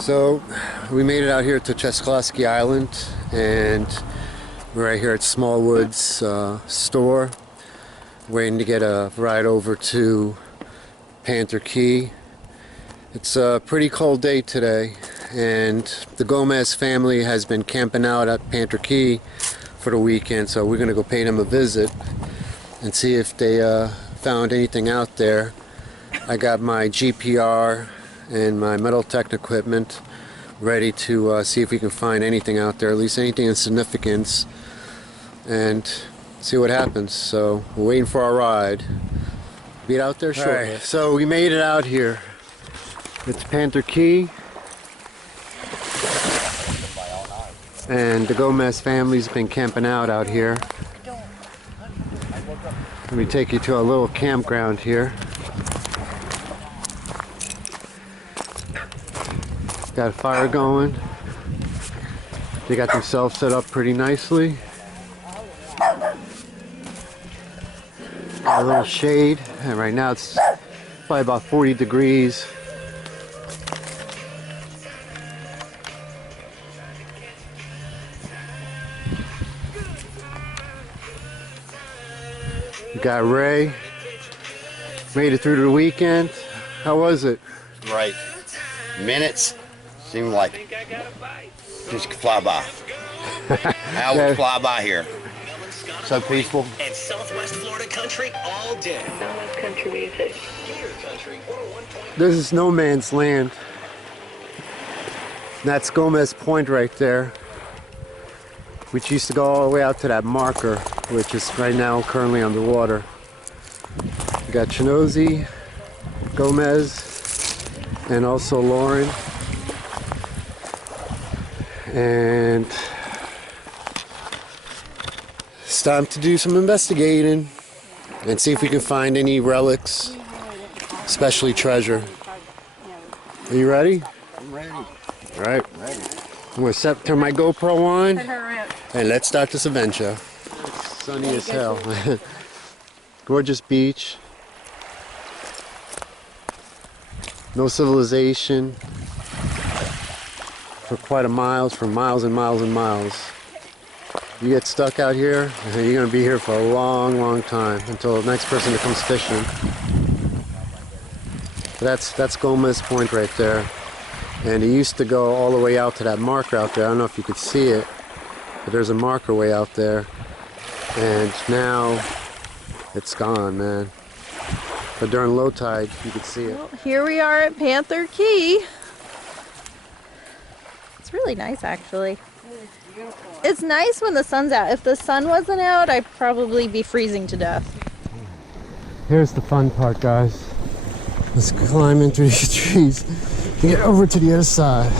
So we made it out here to Chesklasky Island, and we're right here at Smallwood's store, waiting to get a ride over to Panther Key. It's a pretty cold day today, and the Gomez family has been camping out at Panther Key for the weekend, so we're going to go pay them a visit and see if they found anything out there. I got my GPR and my metal tech equipment ready to see if we can find anything out there, at least anything in significance, and see what happens. So we're waiting for our ride. Be out there shortly. Right, so we made it out here. It's Panther Key, and the Gomez family's been camping out here. Let me take you to a little campground here. Got a fire going. They got themselves set up pretty nicely. Got a little shade, and right now it's probably about 40 degrees. We got Ray. Made it through the weekend. How was it? Great. Minutes seemed like just fly by. Hours fly by here. So peaceful. And Southwest Florida country all day. Southwest country music. This is no man's land. That's Gomez Point right there, which used to go all the way out to that marker, which is right now currently underwater. We got Chinozie, Gomez, and also Lauren. And it's time to do some investigating and see if we can find any relics, especially treasure. Are you ready? I'm ready. All right. Ready. I'm going to turn my GoPro on, and let's start this adventure. It's sunny as hell. Gorgeous beach. No civilization for quite a miles, for miles and miles and miles. You get stuck out here, and you're going to be here for a long, long time until the next person that comes fishing. That's Gomez Point right there. And it used to go all the way out to that marker out there. I don't know if you could see it, but there's a marker way out there. And now it's gone, man. But during low tide, you could see it. Well, here we are at Panther Key. It's really nice, actually. It's nice when the sun's out. If the sun wasn't out, I'd probably be freezing to death. Here's the fun part, guys. Let's climb into these trees and get over to the other side.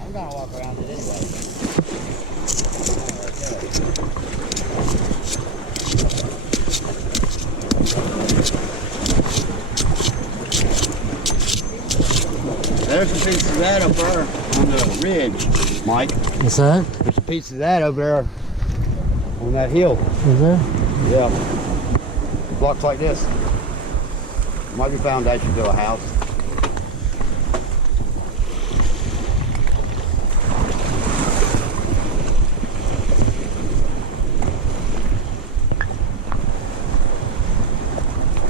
I'm gonna walk around it anyway. There's a piece of that up there on the ridge, Mike. What's that? There's a piece of that over there on that hill. Is there? Yeah. Blocks like this. Might be foundation to a house.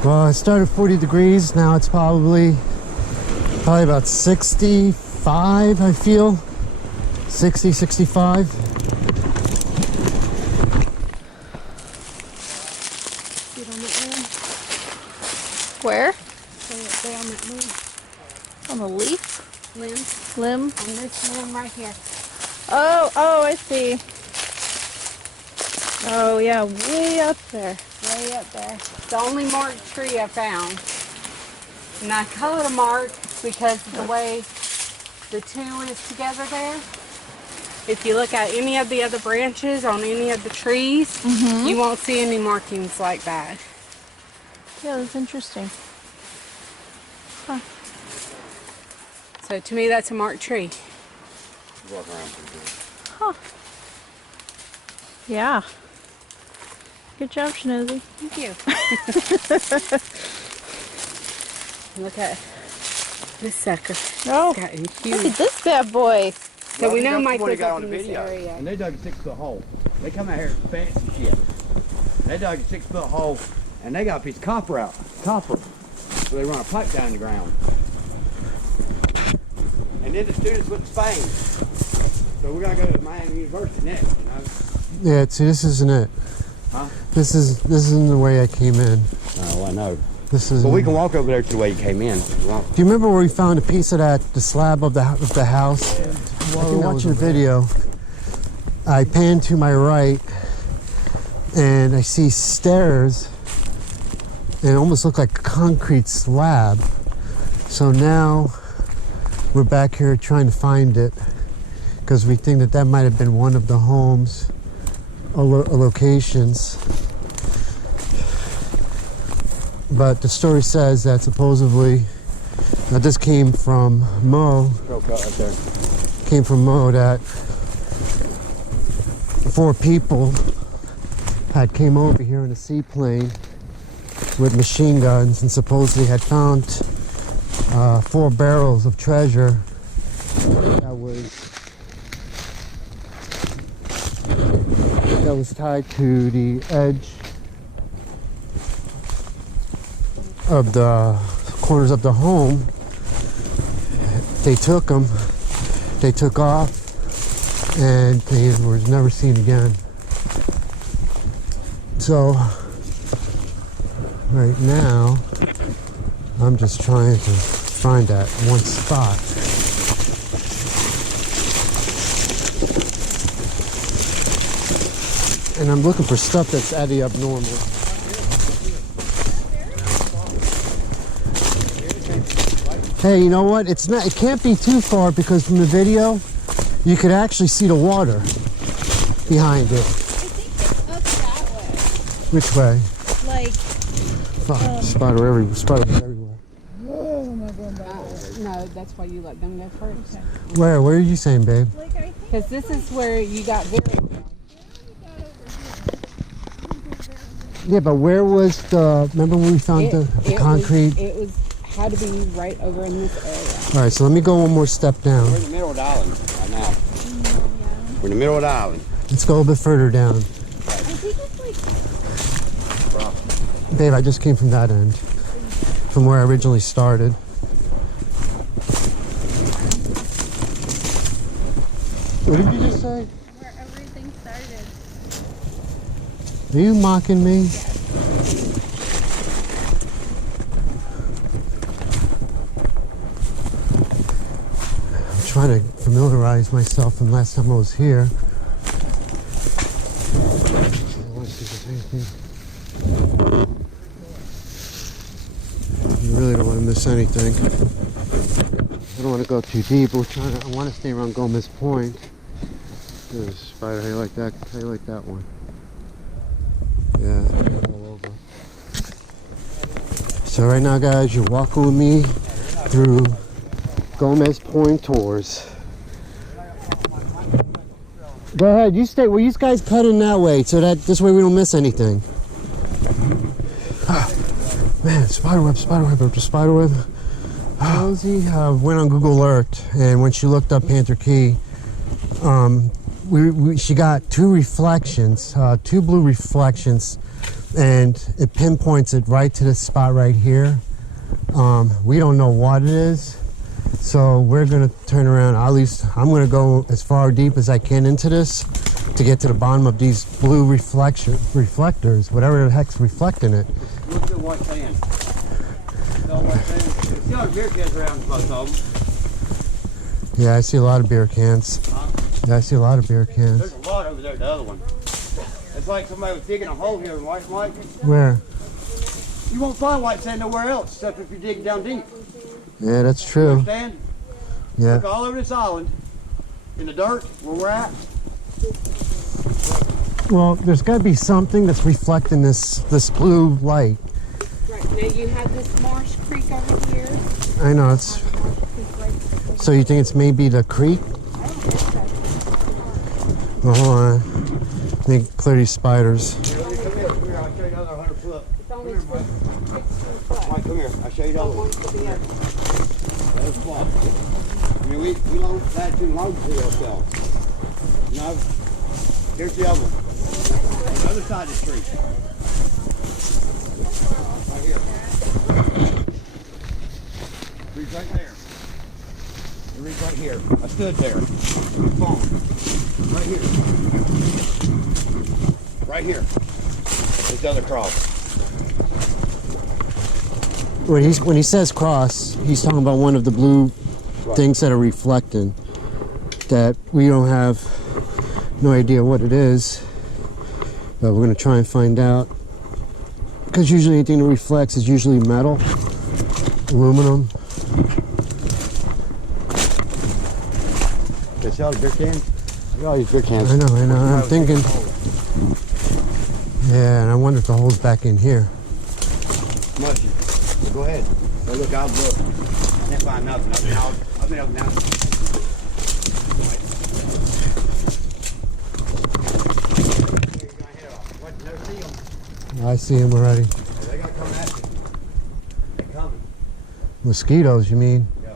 Well, it started 40 degrees. Now it's probably about 65, I feel. 60, 65. Where? On that limb. On the leaf? Limb. Limb? On this limb right here. Oh, I see. Oh, yeah, way up there. Way up there. It's the only marked tree I found. And I call it a mark because of the way the two is together there. If you look at any of the other branches on any of the trees, you won't see any markings like that. Yeah, that's interesting. Huh. So to me, that's a marked tree. Walk around pretty good. Huh. Yeah. Good job, Schnoozy. Thank you. Look at this sucker. Oh, It's gotten look huge. at this bad boy. So we know That's Mike the one he was got up on in the this video. area. And they dug a 6-foot hole. They come out here fancy shit. They dug a 6-foot hole and they got a piece of copper out. Copper. So they run a pipe down the ground. And then the students went to Spain. So we're gonna go to Miami University next, you know. Yeah, see, this isn't it. Huh? This isn't the way I came in. Oh, I know. This is. But we can walk over there to the way you came in. If you want. Do you remember where we found a piece of the slab of the house? While we were watching the video, I pan to my right, and I see stairs, and it almost looked like a concrete slab. So now we're back here trying to find it, because we think that might have been one of the homes or locations. But the story says that supposedly this came from Mo. Right there. Came from Mo that 4 people had came over here in a seaplane with machine guns and supposedly had found 4 barrels of treasure that was tied to the edge of the corners of the home. They took them, they took off, and they were never seen again. So right now I'm just trying to find that one spot. And I'm looking for stuff that's adding up normal. Hey, you know what? It can't be too far because from the video, you could actually see the water behind it. I think it's up that way. Which way? Like, Spider everywhere. No, that's why you let them go first. Where are you saying, babe? like I think Because this is where you got buried. Yeah, but where was remember when we found the concrete? It was had to be right over in this area. All right, so let me go one more step down. We're in the middle of the island right now. We're in the middle of the island. Let's go a bit further down. I think it's like Babe, I just came from that end, from where I originally started. What did you just say? where everything started. Are you mocking me? I'm trying to familiarize myself from last time I was here. I want to see if there's anything. You really don't want to miss anything. I don't want to go too deep. I want to stay around Gomez Point. There's a spider. How you like that? How you like that one? Yeah, all over. So right now, guys, you're walking with me through Gomez Point tours. Go ahead, you stay. Well, you guys cut in that way, so that this way we don't miss anything. Man, spiderweb. Rosie went on Google Earth, and when she looked up Panther Key, she got 2 reflections, 2 blue reflections, and it pinpoints it right to this spot right here. We don't know what it is, so we're gonna turn around. At least I'm gonna go as far deep as I can into this to get to the bottom of these blue reflectors, whatever the heck's reflecting it. Look at the white sand. See all the beer cans around most of them. Yeah, I see a lot of beer cans. Yeah, I see a lot of beer cans. There's a lot over there at the other one. It's like somebody was digging a hole here in White Mike. Where? You won't find white sand nowhere else except if you dig down deep. Yeah, that's true. Understand? Yeah. Look all over this island, in the dirt, where we're at. Well, there's got to be something that's reflecting this blue light. Right now you have this marsh creek over here. I know it's. So you think it's maybe the creek? Well, hold on. Let me clear these spiders. Come here, I'll show you the other 100 foot. It's only Come here, 16 foot. Mike, come here, I'll show you the From other one one. to the other. There's spot. I mean, we long latitude and longitude ourselves. No, here's the other one. On the other side of the street. Right here. Reach right there. You reach right here. I stood there. My phone. Right here. Right here. There's the other cross. When he says cross, he's talking about one of the blue things that are reflecting. That we don't have no idea what it is, but we're gonna try and find out. Because usually anything that reflects is usually metal, aluminum. They sell the beer cans? Look at all these beer cans. I know. I'm thinking. Yeah, and I wonder if the hole's back in here. Mushy. Well, go ahead. Go look, I'll look. Can't find nothing. I've been up now. I see him already. They gotta come at you. They're coming. Mosquitoes, you mean? Yeah.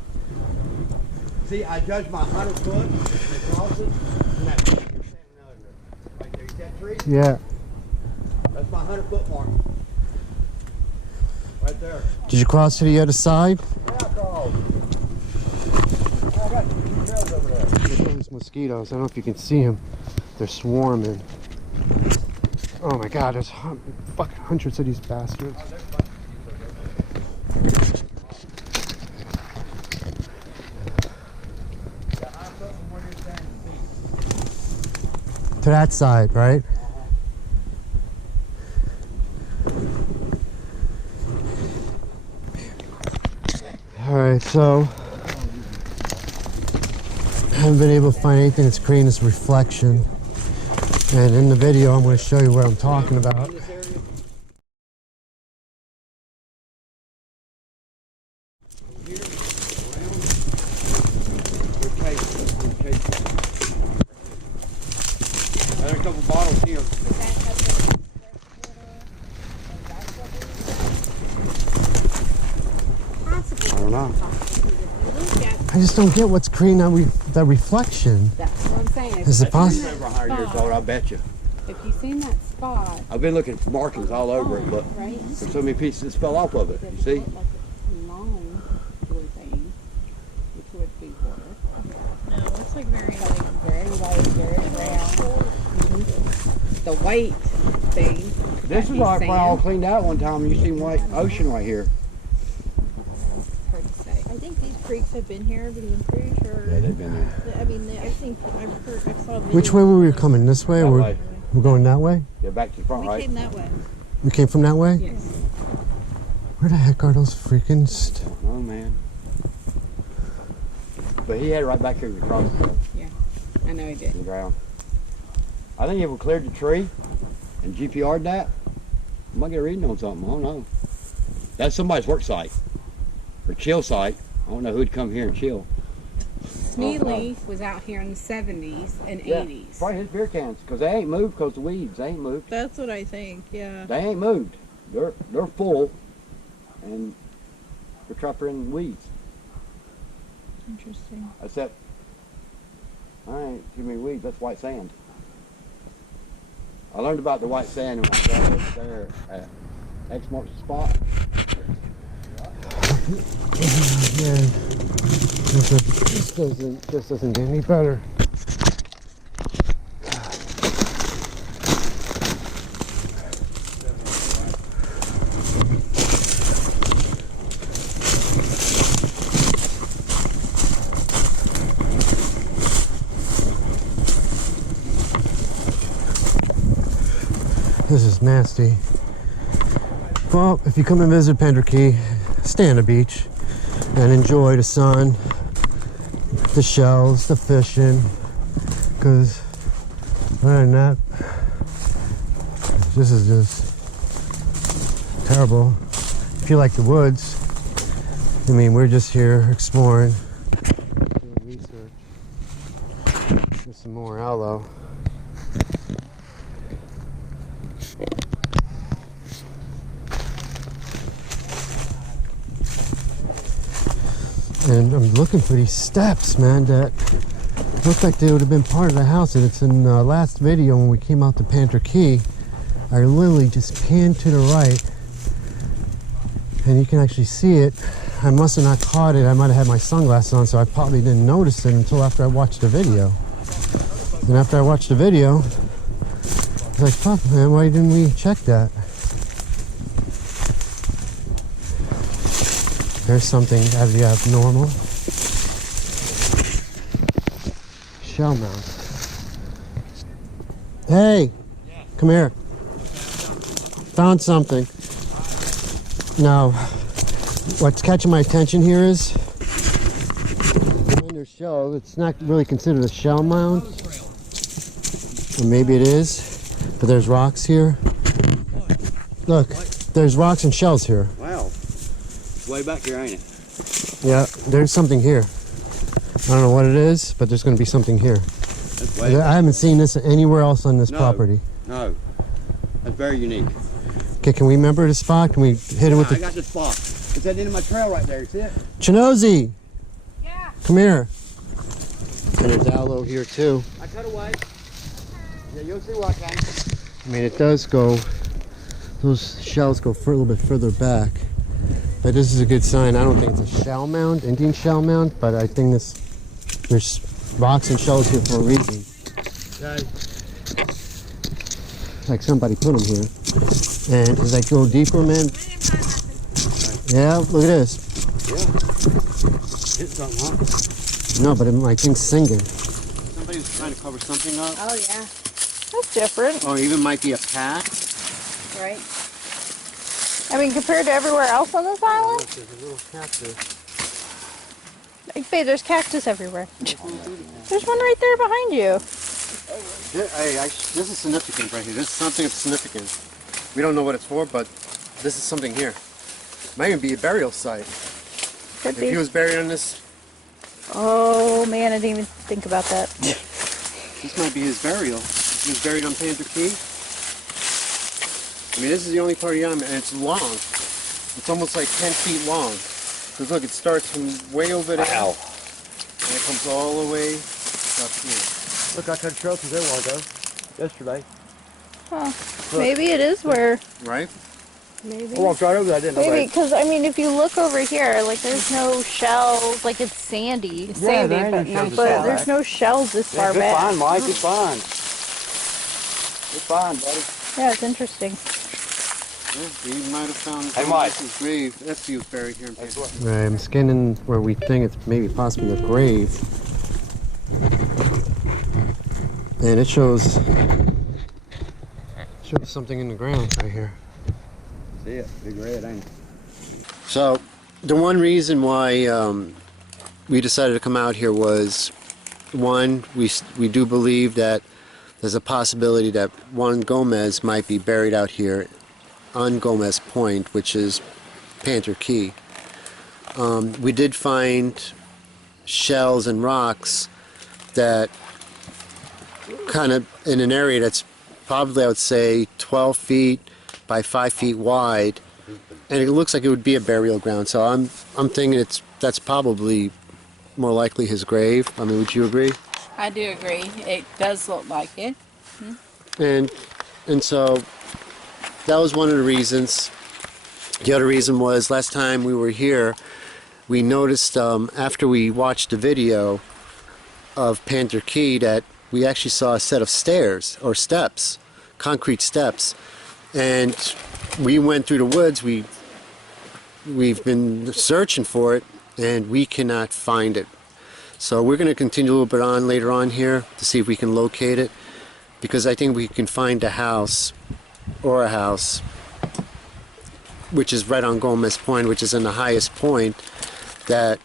See, I judged my 100 foot and it crosses from that tree you're standing under. Right there, you see that tree? Yeah. That's my 100 foot mark. Right there. Did you cross to the other side? Yeah, dog. I got some trails over there. Look at these mosquitoes. I don't know if you can see them. They're swarming. Oh my God, there's fucking hundreds of these bastards. To that side, right? All right, so I haven't been able to find anything that's creating this reflection. And in the video, I'm going to show you what I'm talking about. There's a couple bottles here. I don't know. I just don't get what's creating that reflection. That's what I'm saying. Is it It's possible? over 100 years old, I bet you. If you've seen that spot, I've been looking for markings all over it, but right? there's so many pieces that fell off of it. You see? Like a long blue thing, which would be water. No, it looks like very like Very light, very round. The white thing. This is like when I all cleaned out one time and you see white ocean right here. Hard to say. I think these creeks have been here, but I'm pretty sure. Yeah, they've been there. I mean, I think I've heard. I saw. Which way were we coming? This way? That Or way. we're going that way? Yeah, back to the front, We right? came that way. We came from that way? Yes. Where the heck are those freaking Oh, man. But he had it right back here across I know he did. the ground. I think if we cleared the tree and GPR'd that, I might get a reading on something. I don't know. That's somebody's work site or chill site. I don't know who'd come here and chill. Smealy was out here in the 70s and 80s. Probably his beer cans because they ain't moved because the weeds. They ain't moved. That's what I think. Yeah. They ain't moved. They're full and they're trapped in weeds. Interesting. Except, I ain't too many weeds. That's white sand. I learned about the white sand when I got over there at X marks the spot. Man, this doesn't get any better. This is nasty. Well, if you come and visit Panther Key, stay on the beach and enjoy the sun, the shells, the fishing, because other than that, this is just terrible. If you like the woods, I mean, we're just here exploring. more aloe. And I'm looking for these steps, man, that look like they would have been part of the house. And it's in the last video when we came out to Panther Key. I literally just panned to the right. And you can actually see it. I must have not caught it. I might have had my sunglasses on, so I probably didn't notice it until after I watched the video. And after I watched the video, I was like, fuck, man, why didn't we check that? There's something out of the abnormal. Shell mount. Hey, come here. Found something. Now, what's catching my attention here is there's shell. It's not really considered a shell mound, or maybe it is, but there's rocks here. Look, there's rocks and shells here. Wow. It's way back here, ain't it? Yeah, there's something here. I don't know what it is, but there's going to be something here. That's way I haven't seen this anywhere else on this property. No. That's very unique. Okay, can we remember the spot? Can we hit it with I the... got the spot. It's at the end of my trail right there. See it? Chinozy! Yeah. Come here. And there's aloe here too. I cut away. Yeah, you'll see where I came. I mean, it does go... Those shells go a little bit further back. But this is a good sign. I don't think it's a shell mound, Indian shell mound, but I think there's rocks and shells here for a reason. Okay. Like somebody put them here. And as I go deeper, man, yeah, look at this. Yeah. Hit something, huh? No, but my thing's singing. Somebody was trying to cover something up. Oh yeah. That's different, Or even might be a path. Right. I mean, compared to everywhere else on this island. Look, there's a little cactus. Like, babe, there's cactus everywhere. There's one right there behind you. This is significant right here. This is something that's significant. We don't know what it's for, but this is something here. Might even be a burial site. Could If be. he was buried on this, Oh man, I didn't even think about that. this might be his burial. He was buried on Panther Key. I mean, this is the only part of the island, and it's long. It's almost like 10 feet long. Because look, it starts from way over there. Wow. And it comes all the way up here. Look, I cut a trail through there a while ago. Yesterday. Huh. Maybe it is where. Right? Maybe. I walked right over that, didn't I? Maybe, because I mean, if you look over here, like there's no shells, like it's sandy. Sandy, there ain't but no no shells But shells. there's no shells this Yeah, far good back. fine, Mike. It's fine. It's fine, buddy. Yeah, it's interesting. Yeah, we might have found Hey, Mike. his grave. If he was buried here in Panther Key. what- Right, I'm scanning where we think it's maybe possibly a grave. And it shows something in the ground right here. See it? Big red, ain't it? So, the one reason why we decided to come out here was, one, we do believe that there's a possibility that Juan Gomez might be buried out here on Gomez Point, which is Panther Key. We did find shells and rocks that kind of in an area that's probably, I would say, 12 feet by 5 feet wide, and it looks like it would be a burial ground. So I'm thinking that's probably more likely his grave. I mean, would you agree? I do agree. It does look like it. And so that was one of the reasons. The other reason was last time we were here, we noticed after we watched the video of Panther Key that we actually saw a set of stairs or steps, concrete steps, and we went through the woods. We've been searching for it, and we cannot find it. So we're going to continue a little bit on later on here to see if we can locate it, because I think we can find a house which is right on Gomez Point, which is in the highest point, that,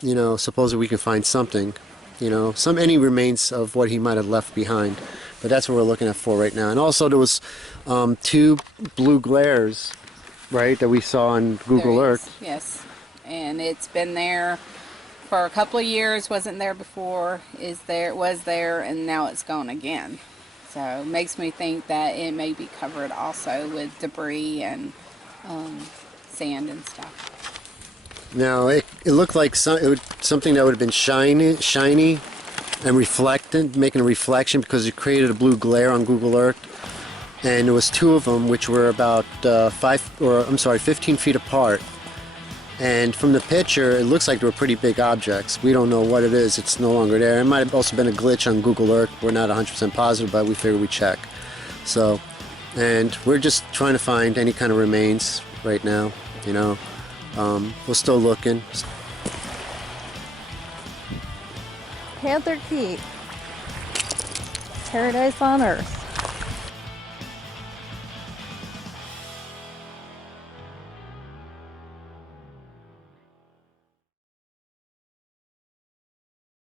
you know, supposedly we can find something, you know, any remains of what he might have left behind. But that's what we're looking at for right now. And also there was 2 blue glares, right, that we saw on Google There Earth. is, yes. And it's been there for a couple of years, wasn't there before, was there, and now it's gone again. So it makes me think that it may be covered also with debris and sand and stuff. Now it looked like something that would have been shiny and reflected, making a reflection because it created a blue glare on Google Earth. And there was two of them, which were about 15 feet apart. And from the picture, it looks like they were pretty big objects. We don't know what it is. It's no longer there. It might have also been a glitch on Google Earth. We're not 100% positive, but we figured we'd check. So, and we're just trying to find any kind of remains right now, you know. We're still looking. Panther Key. Paradise on Earth.